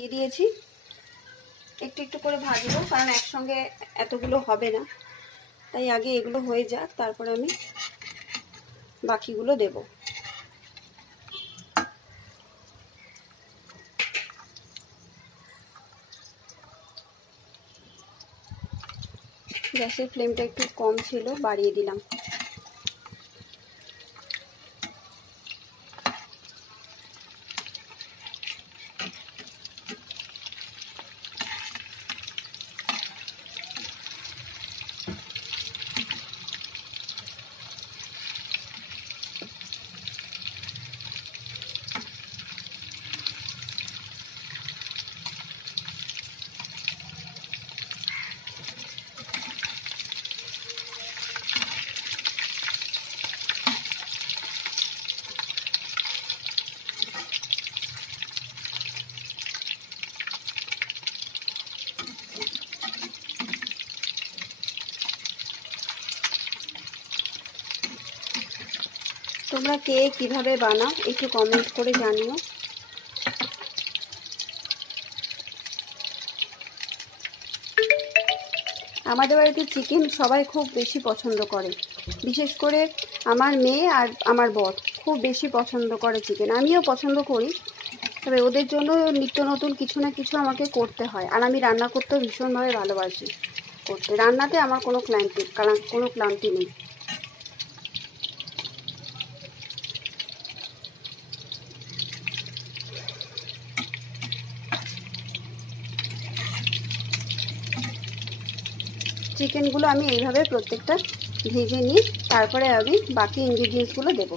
দিয়ে দিয়েছি, একটু একটু করে ভাজবো, কারণ একসঙ্গে এতগুলো হবে না, তাই আগে এগুলো হয়ে যাক, তারপরে আমি বাকিগুলো দেব। গ্যাসের ফ্লেমটা একটু কম ছিল, বাড়িয়ে দিলাম। তোমরা কে কিভাবে বানাও একটু কমেন্ট করে জানিও। আমাদের বাড়িতে চিকেন সবাই খুব বেশি পছন্দ করে, বিশেষ করে আমার মেয়ে আর আমার বর খুব বেশি পছন্দ করে চিকেন। আমিও পছন্দ করি, তবে ওদের জন্য নিত্য নতুন কিছু না কিছু আমাকে করতে হয়। আর আমি রান্না করতেও ভীষণভাবে ভালোবাসি করতে, রান্নাতে আমার কোনো ক্লান্তি নেই। চিকেনগুলো আমি এইভাবে প্রত্যেকটা ভেজে নিই, তারপরে আমি বাকি ইনগ্রিডিয়েন্টসগুলো দেবো।